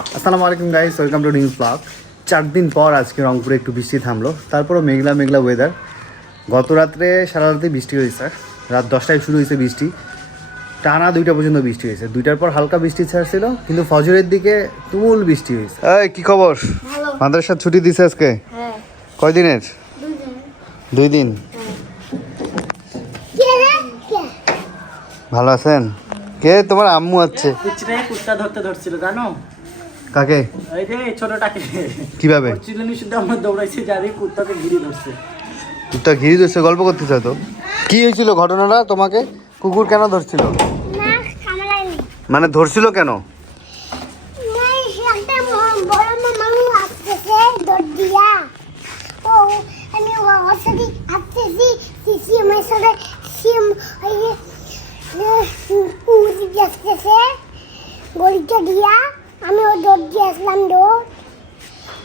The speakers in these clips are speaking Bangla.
আসসালামু আলাইকুম guys, welcome to news blog. 4 দিন পর আজকে রংপুরে একটু বৃষ্টি থামলো, তারপরও মেঘলা মেঘলা ওয়েদার। গত রাত্রে সারা রাতে বৃষ্টি হয়েছে স্যার, রাত 10টায় শুরু হয়েছে বৃষ্টি, টানা 2টা পর্যন্ত বৃষ্টি হয়েছে। 2টার পর হালকা বৃষ্টি ছাড়ছিল, কিন্তু ফজরের দিকে তুমুল বৃষ্টি হয়েছে। এই কি খবর? মাদ্রাসার ছুটি দিছে আজকে? হ্যাঁ, কয়দিনের? 2 দিন। ভালো আছেন? কে তোমার আম্মু আছে? কুত্তা ধরতে ধরছিল জানো? কাকে? এই যে ছোটটাকে। কিভাবে? চিলনি শুধু আমার দৌড়াইছে যারে কুত্তাকে ঘিরে ধরছে। কুত্তা ঘিরে ধরছে, গল্প করতে চাই তো। কি হয়েছিল ঘটনাটা? তোমাকে কুকুর কেন ধরছিল? না কামড়ায়নি। মানে ধরছিল কেন? নাই একটা বড় মামু আসছে দর্দিয়া। ও আমি ওর সাথে আসতেছি, সিসি আমার সাথে সিম ওই উড়ি যাচ্ছে গলিটা দিয়া। আমি ও দর্দি আসলাম,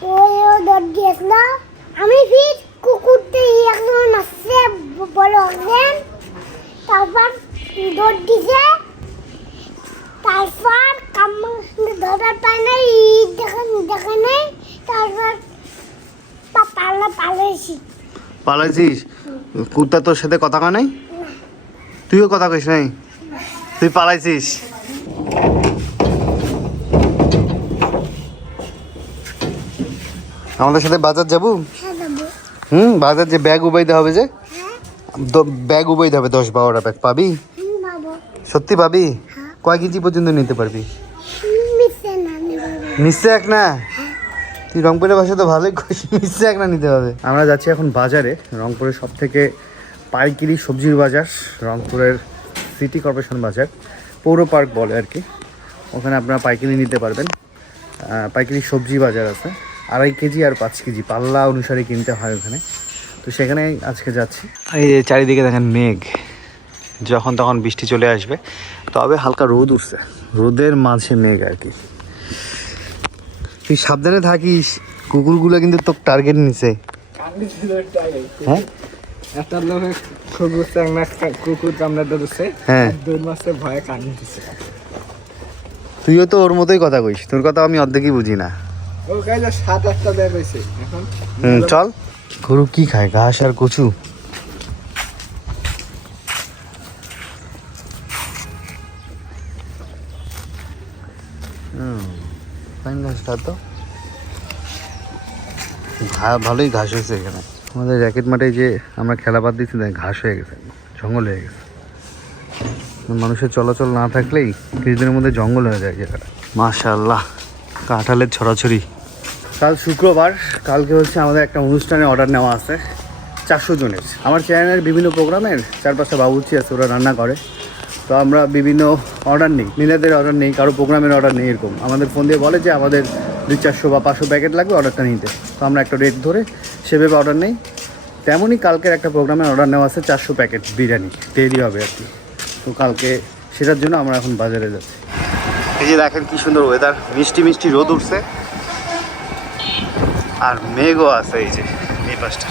ও দর্দি আসলো। আমি ফির কুকুরটা একদম আসছে বড় একজন, তারপর দৌড় দিছে। তারপর ধরার পায় নাই, দেখা নেই। তারপর পালাইছি। পালাইছিস? কুত্তা তোর সাথে কথা কয় নাই? তুইও কথা কইস নাই? তুই পালাইছিস? আমাদের সাথে বাজার যাবো? হ্যাঁ যাবো। বাজার যে ব্যাগ উবাইতে হবে, যে হ্যাঁ ব্যাগ উবাইতে হবে 10-12টা ব্যাগ। পাবি? বাবু। সত্যি পাবি? হ্যাঁ। কয় কেজি পর্যন্ত নিতে পারবি? মিশে না নেবো। নিশ্চয় এক না? তুই রংপুরের ভাষা তো ভালোই কইস, নিশ্চয় এক না নিতে হবে। আমরা যাচ্ছি এখন বাজারে, রংপুরের সব থেকে পাইকারি সবজির বাজার, রংপুরের সিটি কর্পোরেশন বাজার, পৌর পার্ক বলে আর কি। ওখানে আপনারা পাইকারি নিতে পারবেন। পাইকারি সবজি বাজার আছে, 2.5 কেজি আর 5 কেজি পাল্লা অনুসারে কিনতে হয় ওখানে। তো সেখানে আজকে যাচ্ছি। এই যে চারিদিকে দেখেন মেঘ, যখন তখন বৃষ্টি চলে আসবে, তবে হালকা রোদ উঠছে, রোদের মাঝে মেঘ আর কি। তুই সাবধানে থাকিস, কুকুরগুলো কিন্তু তোর টার্গেট নিছে। হ্যাঁ, একটা লোক কুকুর কামড়াতে ধরছে। হ্যাঁ, 2 মাসে ভয়ে কান্না দিছে। তুইও তো ওর মতোই কথা কইস, তোর কথা আমি অর্ধেকই বুঝি না। ও গাইলো 7-8টা ব্যাগ হইছে এখন। চল। গরু কি খায়? ঘাস আর কচু। ফাইন ঘাস খাতো, ভালোই ঘাস হয়েছে এখানে। আমাদের র্যাকেট মাঠে যে আমরা খেলা বাদ দিচ্ছি, ঘাস হয়ে গেছে, জঙ্গল হয়ে গেছে। মানুষের চলাচল না থাকলেই কিছুদিনের মধ্যে জঙ্গল হয়ে যায় জায়গাটা। মাশাআল্লাহ, কাঁঠালের ছড়াছড়ি। কাল শুক্রবার, কালকে হচ্ছে আমাদের একটা অনুষ্ঠানে অর্ডার নেওয়া আছে 400 জনের। আমার চ্যানেলের বিভিন্ন প্রোগ্রামের 4-5টা বাবুর্চি আছে, ওরা রান্না করে। তো আমরা বিভিন্ন অর্ডার নিই, মিলাদের অর্ডার নেই, কারো প্রোগ্রামের অর্ডার নেই। এরকম আমাদের ফোন দিয়ে বলে যে আমাদের 200-400 বা 500 প্যাকেট লাগবে অর্ডারটা নিতে। তো আমরা একটা রেট ধরে সেভাবে অর্ডার নেই। তেমনই কালকের একটা প্রোগ্রামের অর্ডার নেওয়া আছে 400 প্যাকেট বিরিয়ানি, তৈরি হবে আর কি। তো কালকে সেটার জন্য আমরা এখন বাজারে যাচ্ছি। এই যে দেখেন কি সুন্দর ওয়েদার, মিষ্টি মিষ্টি রোদ উঠছে আর মেঘও আছে। এই যে এই পাশটা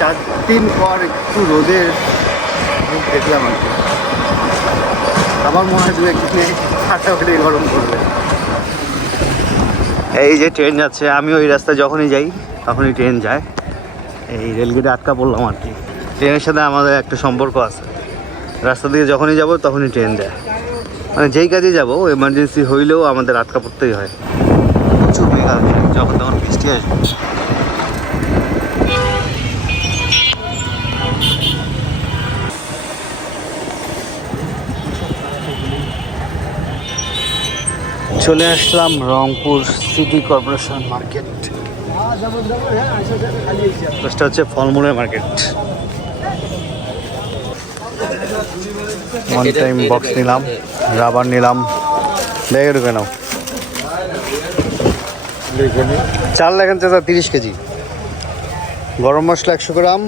4 দিন পর একটু রোদের দেখলাম আর কি। আমার মনে হয় 2-1 দিনে ফাটাফাটি গরম করবে। এই যে ট্রেন যাচ্ছে, আমি ওই রাস্তায় যখনই যাই তখনই ট্রেন যায়। এই রেলগেটে আটকা পড়লাম আর কি। ট্রেনের সাথে আমাদের একটা সম্পর্ক আছে, রাস্তা দিয়ে যখনই যাব তখনই ট্রেন যায়। মানে যেই কাজে যাব, এমার্জেন্সি হইলেও আমাদের আটকা পড়তেই হয়। প্রচুর মেঘ আসবে, যখন তখন বৃষ্টি আসবে। চলে আসলাম রংপুর সিটি কর্পোরেশন মার্কেট। এটা হচ্ছে ফলমূলের মার্কেট। ওয়ান টাইম বক্স নিলাম, রাবার নিলাম, ব্যাগে ঢুকে নাও। চাল লেখেন চাচা 30 কেজি, গরম মশলা 100 গ্রাম,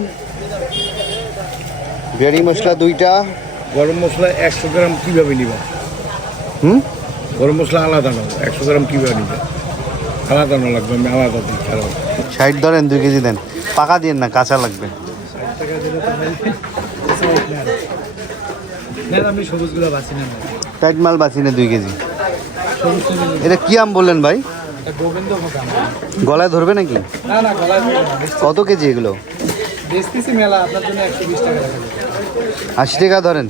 বিরিয়ানি মশলা 2টা। গরম মশলা 100 গ্রাম কীভাবে নিবা? গরম মশলা আলাদা নাও, 100 গ্রাম কীভাবে নিবে? আলাদা নাও লাগবে, আমি আলাদা দিই। খারাপ 60 ধরেন, 2 কেজি দেন, পাকা দিন না, কাঁচা লাগবে। আমি সবুজগুলো বাছি না। টাইট মাল বাছি না 2 কেজি। এটা কি আম বললেন ভাই? গোবিন্দভোগ আম। গলায় ধরবে নাকি? না না গলায় ধরবে না। কত কেজি এগুলো? বেচতেছি মেলা, আপনার জন্য 120 টাকা রাখা যাবে। 80 টাকা ধরেন।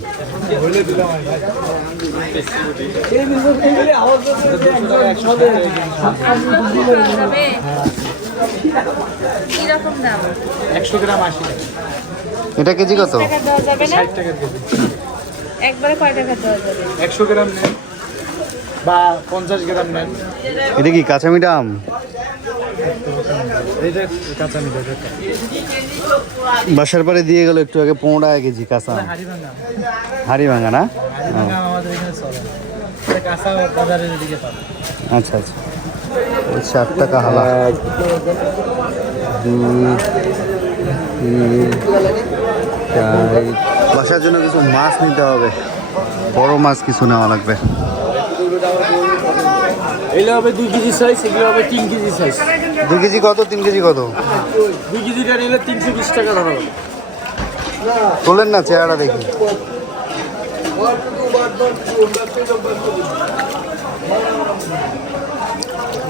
বলে দিলাম আমি ভাই। এই বিন্দু থেকে আওয়াজ হচ্ছে 200 টাকা 100 টাকা। কিরকম দাম? 100 গ্রাম 80 টাকা। এটা কেজি কত? টাকা দেওয়া যাবে না? 60 টাকা কেজি। একবারে কয় টাকা দেওয়া যাবে? 100 গ্রাম নেন বা 50 গ্রাম নেন। এটা কি কাঁচা মিঠা আম? এইটা কাঁচা মিঠা দেখো। বাসার পরে দিয়ে গেল একটু আগে 15 টাকা কেজি কাঁচা আম। হাড়িভাঙা। হাড়ি ভাঙা না? হাড়িভাঙা আমাদের এখানে চলে না। এটা কাঁচা বাজারের দিকে পাবে। আচ্ছা আচ্ছা। ওই 60 টাকা হালা। 2 3 4। বাসার জন্য কিছু মাছ নিতে হবে, বড় মাছ কিছু নেওয়া লাগবে। এগুলো হবে 2 কেজি সাইজ, এগুলো হবে 3 কেজি সাইজ। 2 কেজি কত, 3 কেজি কত? 2 কেজিটা নিলে 320 টাকা ধরা হবে। তোলেন না, চেহারা দেখি।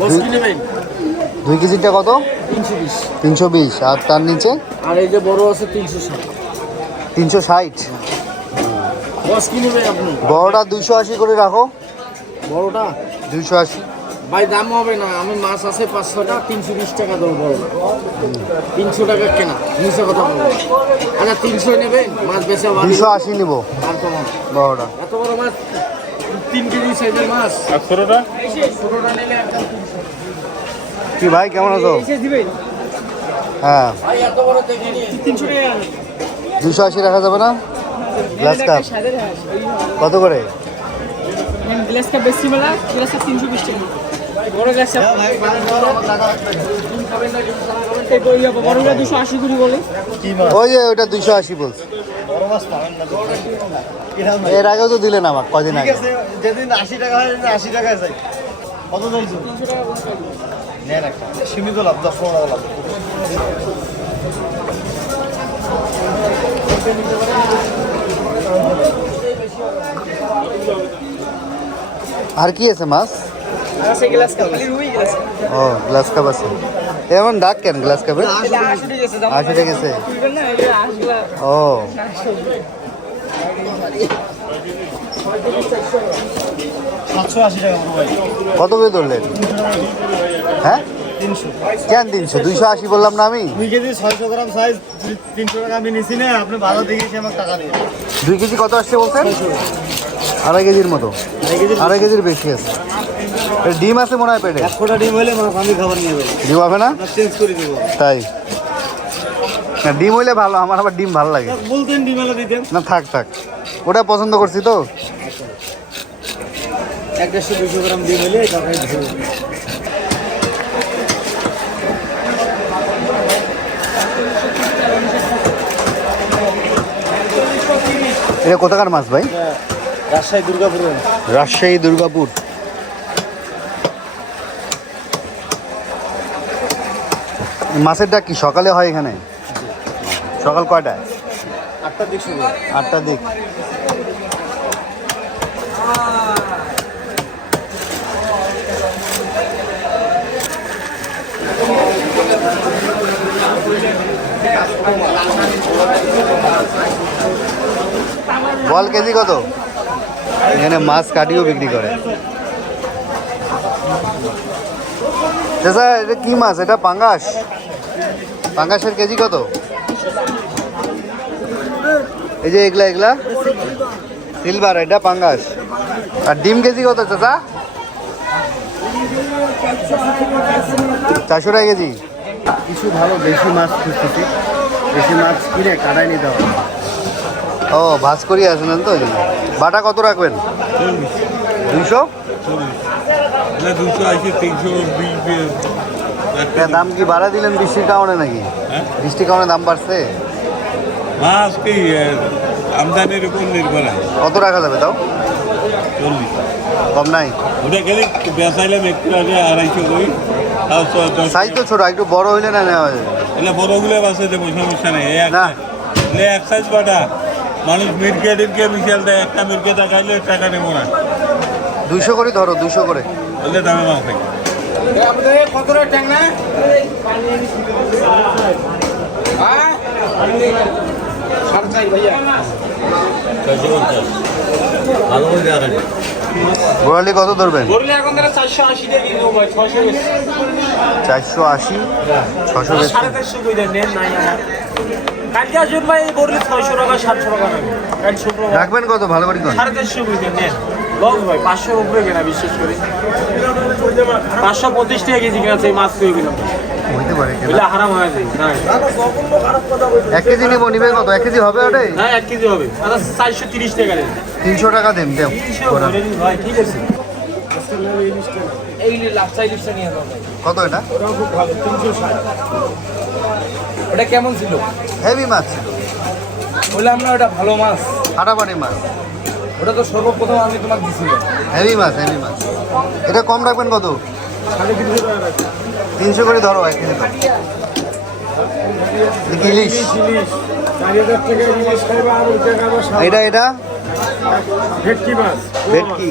বস কি নেবেন? 2 কেজিটা কত? 320। 320। আর তার নিচে আর এই যে বড় আছে 360। 360। বস কি নেবেন আপনি? বড়টা 280 করে রাখো। বড়টা 280। ভাই দাম হবে না, আমি মাছ আছে 500টা, 320 টাকা দেবো বড়টা। 300 টাকা কেনা, নিচে কথা বলবো। আচ্ছা 300 নেবেন, মাছ বেচা 280 নিব আর কমান। বড়টা। এত বড় মাছ 3 কেজি সাইজের মাছ। আর ছোটটা ছোটটা নিলে একটা কি ভাই, কেমন আছো? দিবেন হ্যাঁ, ভাই, এত বড় দেখিনি। 300 টাকা 280 রাখা যাবে না? গ্লাস কাপ কত করে? গ্লাস কাপ বেশি মেলা, গ্লাস 320 টাকা। বড় গ্লাস বড়টা 280 করে বলে। ওই যে ওইটা 280 বলছে। এর আগেও তো দিলেন আমার কদিন আগে। যেদিন 80 টাকা হয় 80 টাকায় যাই। কত চাইছো? নেন একটা সীমিত লাভ, 10 টাকা লাভ। আর কি আছে মাছ? আছে গ্লাস কাপ, খালি রুই গ্লাস কাপ। ও, গ্লাস কাপ আছে। এমন ডাক কেন গ্লাস কাপে? 80 টাকা গেছে দাম। 80 টাকা গেছে। তুলবেন না, এই যে 80 গুলা ও, 780 টাকা বড় ভাই। কত করে ধরলেন? হ্যাঁ, 300। কেন 300? 280 বললাম না আমি? 2 কেজি 600 গ্রাম সাইজ, 300 টাকা আমি নিছি না, আপনি ভালো দেখেছি আমাকে টাকা দিয়ে। 2 কেজি কত আসছে বলছেন? 2.5 কেজির মতো। 2.5 কেজির বেশি আছে। এর ডিম আছে মনে হয় পেটে? 1 কোটা ডিম হইলে মাছ আমি খাবার নিয়ে যাবো, ডিম হবে না? চেঞ্জ করে দেবো। তাই না, ডিম হইলে ভালো, আমার আবার ডিম ভালো লাগে বলতেন ডিম এলা দিতেন। না। থাক থাক, ওটা পছন্দ করছি তো। 150-200 গ্রাম ডিম হইলে টাকা দিয়ে দেবো। এটা কোথাকার মাছ ভাই? রাজশাহী দুর্গাপুরে। রাজশাহী দুর্গাপুর। মাছের ডাক কি সকালে হয় এখানে? সকাল কয়টায়? 8টার দিক শুরু। 8টার দিক। বল কেজি কত? এখানে মাছ কাটিও বিক্রি করে। চাচা, এটা কি মাছ? এটা পাঙ্গাস। পাঙ্গাসের কেজি কত? এই যে এগুলা এগুলা সিলভার, এটা পাঙ্গাস। আর ডিম কেজি কত চাচা? 400 টাকা কেজি। কিছু ভালো বেশি মাছ খুঁজতেছি, বেশি মাছ কিনে কাটাই নিতে হবে। ও, ভাজ করিয়ে আসেন তো ওই জন্য। বাটা কত রাখবেন? 200? 280 320। দাম কি বাড়া দিলেন বৃষ্টির কারণে নাকি? বৃষ্টির কারণে দাম বাড়ছে? মাছ কি আমদানির উপর নির্ভর হয়। কত রাখা যাবে তাও? 40। কম নাই? ওটা গেলে বেচাইলাম একটু আগে 250 করি। তাও 10 সাইজ তো ছোট, একটু বড় হইলে না নেওয়া যাবে। এলে বড়গুলো বাসে দেবো, সমস্যা নেই। না। এক সাইজ বাটা মানুষ মিরকে টিরকে মিশাল দেয়, একটা মিরকে দেখাইলে টাকা নেবো না। 200 করে ধরো, 200 করে। কত রে ট্যাং না হ্যাঁ 4.5 ভাইয়া গোড়ালি কত ধরবেন? বললে এখন তারা 480 টাকা দিয়ে দেবো ভাই 600 বেশি 480, 600 বেশি। 450 কই দেন নেন নাই আমার কালকে আসুন ভাই বললে 600 টাকা 700 টাকা নেবে কাল শুক্রবার রাখবেন কত ভালো করে কোন? 450 কই দেন নেন লস ভাই 500 উপরে কেনা বিশেষ করে 525 টাকা কেজি কিনা সেই মাছ কই গেলাম হইতে পারে কেন? এগুলা হারাম হয়ে যায় না 1 কেজি নিব, নিবে কত? 1 কেজি হবে ওটাই? হ্যাঁ 1 কেজি হবে আচ্ছা 430 টাকা দেন 300 টাকা দেন দেও। 300 ভাই ঠিক আছে এই লাপসা ইলিশটা নিয়ে যাও ভাই কত এটা? ওটাও খুব ভালো 360 ওটা কেমন ছিল হেভি মাছ ছিল, বললাম না ওটা ভালো মাছ ফাটাফাটি মাছ, ওটা তো সর্বপ্রথম আমি তোমাকে দিছিলাম হেভি মাছ, হেভি মাছ। এটা কম রাখবেন কত? 350 টাকা রাখছি 300 করে ধরো 1 কেজি দাও। দেখি ইলিশ, ইলিশ 4000 টাকা ইলিশ খাইবা আর ওই টাকা আবার এটা এটা ভেটকি মাছ ভেটকি,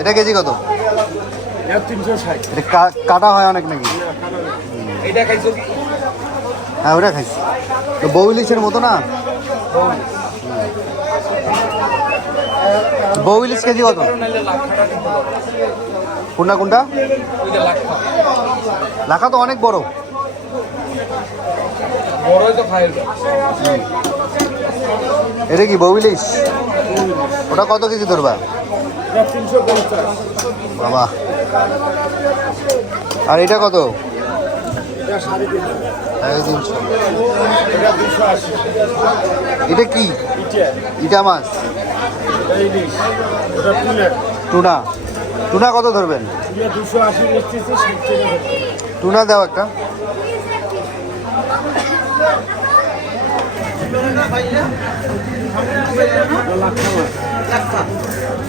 এটা কেজি কত? এটা 360 এটা কাটা হয় অনেক নাকি? এটা খাইছো কি হ্যাঁ ওটা খাইছি। তো বউ ইলিশের মতো না? বউ ইলিশ কেজি কত? নাইলে লাখ টাকা দিতে হবে কোনটা কোনটা? ওইটা লাখ টাকা লাখা তো অনেক বড়। বড়ই তো খাইবে এটা কি বউ ইলিশ? ওটা কত কেজি ধরবা? এটা 350 বাবা। আর এটা কত? এটা 3.5 350। এটা 280 এটা কি? এটা ইটা মাছ, এই ইলিশ ওটা প্লেট টুনা। টুনা কত ধরবেন? এটা 280 নিচ্ছিছে 60 টাকা টুনা দাও একটা।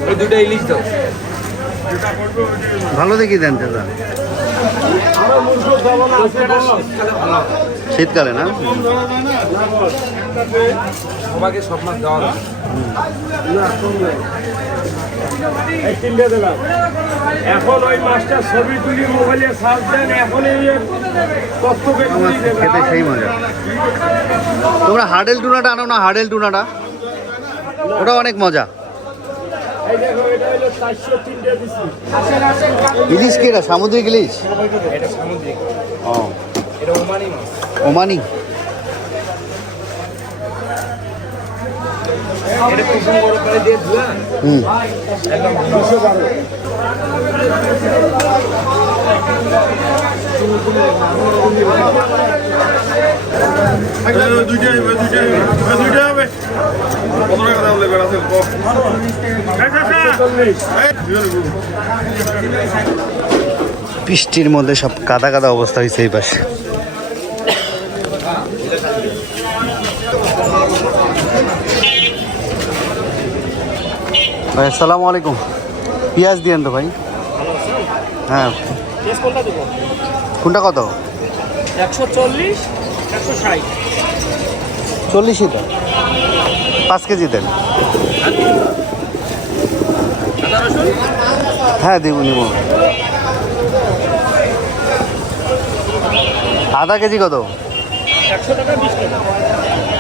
ওই দুটো ইলিশ দাও ভালো দেখি দেন দাদা। শীতকালে না? তোমাকে সব মাছ দেওয়া হবে এখন ওই মাছটা ছবি তুলি মোবাইলে সার্চ দেন এখন এই তথ্যকে আমার খেতে সেই মজা। তোমরা হাডেল টুনাটা আনো না? হাডেল টুনাটা ওটা অনেক মজা। এই দেখো এটা হলো 403 টাকা দিছি ইলিশ কি এটা? সামুদ্রিক ইলিশ? এটা সামুদ্রিক ও এটা ওমানি মাছ ওমানি। এটা কুসুম গরম করে দিয়ে ধুয়া হুম। একদম 212 বৃষ্টির মধ্যে সব কাদা কাদা অবস্থা হয়েছে এই পাশে। ভাই আসসালামু আলাইকুম। পেঁয়াজ দিয়েন তো ভাই। হ্যাঁ কোনটা কত? 140 160 40ই তো 5 কেজি দেন। হ্যাঁ দিব নিব। আধা কেজি কত? 100 টাকা 20 টাকা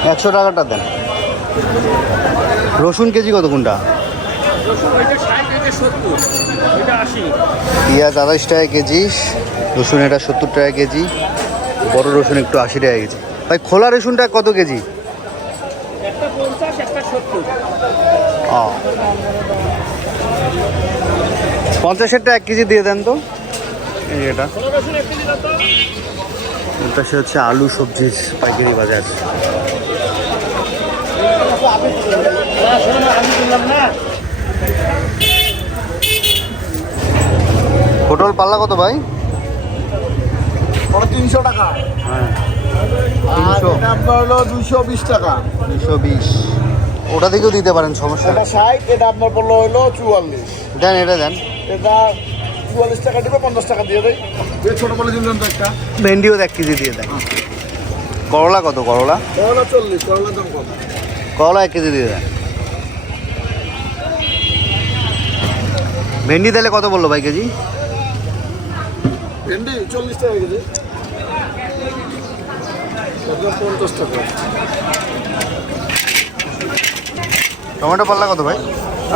100 টাকাটা দেন। রসুন কেজি কত কোনটা? রসুন ওইটা 60 এটা 70 এটা 80 পেঁয়াজ 28 টাকা কেজি, রসুন এটা 70 টাকা কেজি, বড় রসুন একটু 80 টাকা কেজি। ভাই খোলা রসুনটা কত কেজি? একটা 50 একটা 70 ও 50-এরটা 1 কেজি দিয়ে দেন তো। এই এটা রসুন 1 কেজি দাও তো এটা সে হচ্ছে আলু সবজির পাইকারি বাজার। পটল পাল্লা কত ভাই? 300 টাকা হ্যাঁ আর 300, এটা আপনার হলো 220 টাকা 220। ওটা থেকেও দিতে পারেন, সমস্যা এটা নেই। 60 এটা আপনার পড়লো হলো 44 দেন এটা দেন। এটা 44 টাকা দিবে 50 টাকা দিয়ে দেয় এই ছোট বলে দিলেন তো একটা ভেন্ডিও 1 কেজি দিয়ে দেন। করলা কত? করলা করলা 40 করলার দাম কম করলা 1 কেজি দিয়ে দেন। ভেন্ডি তাহলে কত বললো ভাই কেজি? ভেন্ডি 40 টাকা কেজি, 50 টাকা। টমেটো পাল্লা কত ভাই?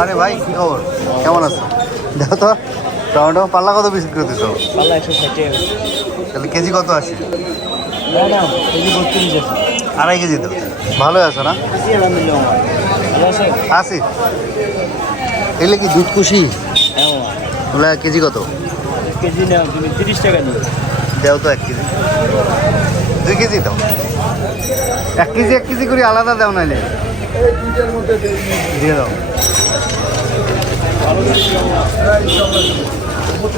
আরে ভাই কি খবর, কেমন আছো? দেখো তো টমেটো পাল্লা কত বিক্রি করতেছো? পাল্লা 160 টাকা। তাহলে কেজি কত আসে? না না, কেজি 32 আছে। আড়াই কেজি তো ভালোই আছে না? আছি আলহামদুলিল্লাহ। ভালো আছে? আছি। এগুলো কি দুধ কুশি? হ্যাঁ, ওগুলো কেজি কত? কেজি না, তুমি 30 টাকা নিও। দেও তো 1 কেজি, 2 কেজি দাও। 1 কেজি করে আলাদা দাও নাইলে দিয়ে দাও।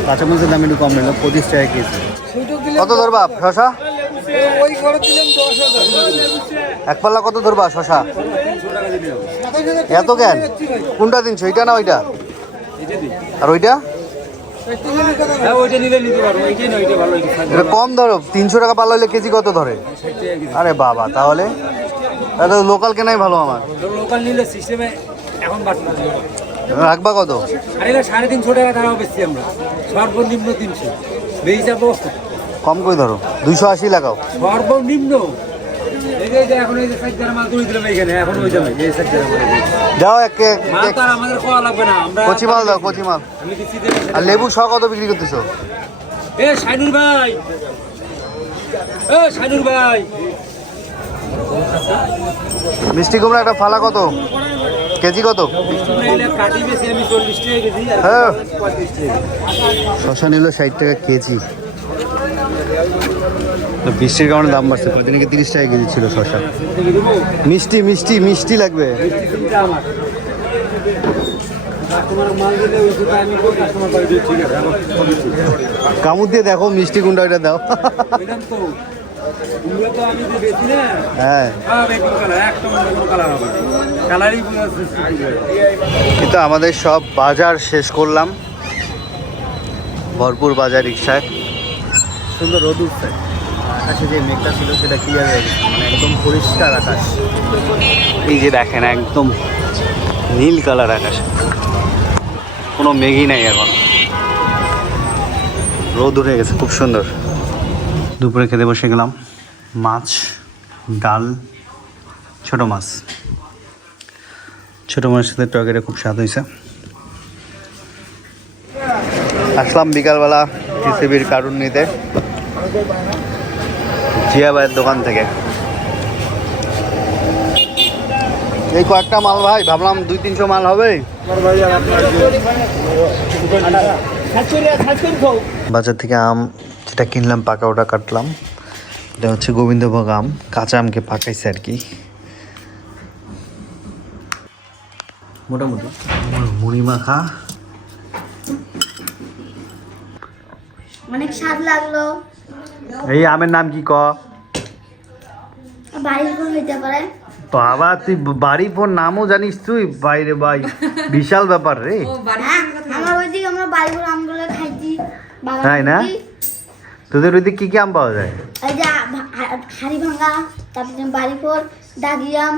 কাঁচামরিচের দাম একটু কম নিল, 25 টাকা কেজি। কত ধরবা শশা? এক পাল্লা কত ধরবা শশা? এত কেন? কোনটা 300? এইটা না ওইটা? আর ওইটা? এটা কম ধরো, 300 টাকা পাল্লা হলে কেজি কত ধরে? আরে বাবা, তাহলে লোকাল কেনাই ভালো আমার। লোকাল নিলে সিস্টেমে এখন বাড়তে রাখবা কত? আরে 350 টাকা তারাও বেশি আমরা, সর্বনিম্ন 300 বেহিসাব অবস্থা। কম করে ধরো, 280 লাগাও। সর্বনিম্ন এই যে এখন এই যে সাইডের মাল তুলে দিলাম এইখানে, এখন ওই যাবে এই সাইডের মাল দাও এক মাল তার আমাদের কোয়া লাগবে না, আমরা কচি মাল দাও, কচি মাল। আমি দিচ্ছি। আর লেবু শ কত বিক্রি করতেছো? এ শাইনুর ভাই, এ শাইনুর ভাই, মিষ্টি কুমড়া একটা ফালা কত কেজি? কত? কাটি বেশি আমি 40 টাকা কেজি, আর হ্যাঁ, 35 টাকা। শশা নিল 60 টাকা কেজি। তো বৃষ্টির কারণে দাম বাড়ছে, কদিন আগে 30 টাকা কেজি ছিল শশা। মিষ্টি মিষ্টি মিষ্টি লাগবে। আমার কাস্টমার মাল দিলে ওই দুটো আমি কোন কাস্টমার করে দিই, ঠিক আছে আমার কামড় দিয়ে দেখো মিষ্টি কোনটা, ওইটা দাও। বললাম তো ওগুলো তো আমি যে বেশি না, হ্যাঁ, সব একই কালার, একটা অন্য কালার হবে, কালারই কিন্তু আমাদের সব বাজার শেষ করলাম, ভরপুর বাজার রিক্সায়। সুন্দর রোদ উঠছে, আকাশে যে মেঘটা ছিল সেটা ক্লিয়ার হয়ে গেছে, মানে একদম পরিষ্কার আকাশ। এই যে দেখেন একদম নীল কালার আকাশ, কোনো মেঘই নাই এখন, রোদ উঠে গেছে, খুব সুন্দর। দুপুরে খেতে বসে গেলাম, মাছ, ডাল, ছোট মাছ। ছোট মাছের সাথে টকেটা খুব স্বাদ হয়েছে। আসলাম বিকালবেলা টিসিবির কার্টুন নিতে জিয়া ভাইয়ের দোকান থেকে। এই কয়েকটা মাল ভাই, ভাবলাম 200-300 মাল হবে। বাজার থেকে আম যেটা কিনলাম পাকা, ওটা কাটলাম। এটা হচ্ছে গোবিন্দভোগ আম, কাঁচা আমকে পাকাইছে আর কি। মোটামুটি মুড়ি মাখা। অনেক স্বাদ লাগলো। এই আমের নাম কি ক? বাড়ির কোন হইতে পারে? বাবা, তুই বাড়ি ফোন নামও জানিস তুই? বাইরে ভাই, বিশাল ব্যাপার রে। হ্যাঁ, আমার ওইদিকে আমরা বাড়ির আমগুলো খাইছি। তাই না? তোদের ওইদিকে কি কি আম পাওয়া যায়? এই যে হাড়ি ভাঙা, তারপরে বাড়িপুর, দাগি আম,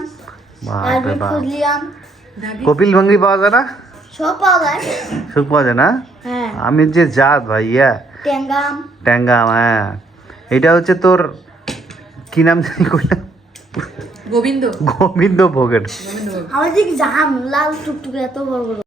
তারপরে ফজলি আম, কপিল ভাঙ্গি পাওয়া যায় না? সব পাওয়া যায়। সব পাওয়া যায় না? হ্যাঁ, আমের যে জাত ভাই, ট্যাঙ্গা আম। ট্যাঙ্গা আম, হ্যাঁ। এটা হচ্ছে তোর কি নাম জানি কইলাম? গোবিন্দ গোবিন্দ ভোগের। আমার দিকে জাম লাল টুকটুকে এত বড় বড়।